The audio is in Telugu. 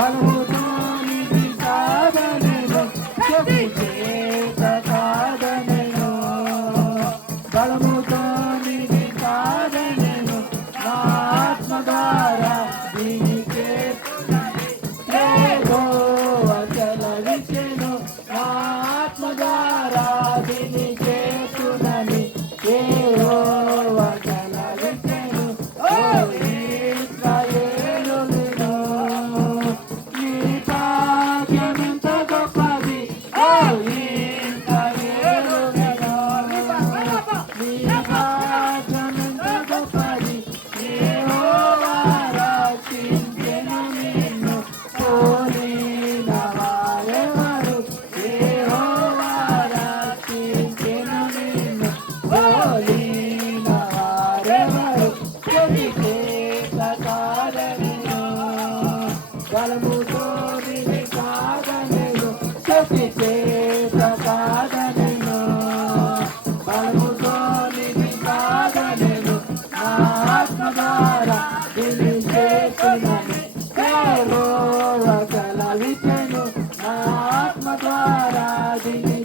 బలముతో నిధి కాదనెను శక్తి చేత కాదనెను బలముతో నిధి కాదనెను నా ఆత్మ ద్వారా దీని చేస్తున్నది యెహోవా సెలవిచ్చెను నా ఆత్మ ద్వారా దీని చేస్తున్నది యెహోవా సెలవిచ్చెను ఓ ఇశ్రాయేలు విను నీ భాగ్యమెంత గొప్పది ఓ ఇశ్రాయేలు విను నీ భాగ్యమెంత గొప్పది యెహోవా రక్షించెను నిన్ను పోలిన వారెవరు యెహోవా రక్షించెను నిన్ను పోలిన వారెవరు చెబితే కాదనెను బలముతో నిధి కాదనెను చెబితే కాదనెను బలముతో నిధి కాదనెను నా ఆత్మ ద్వారా దీని చేస్తున్నది యెహోవా సెలవిచ్చెను నా ఆత్మ ద్వారా దీని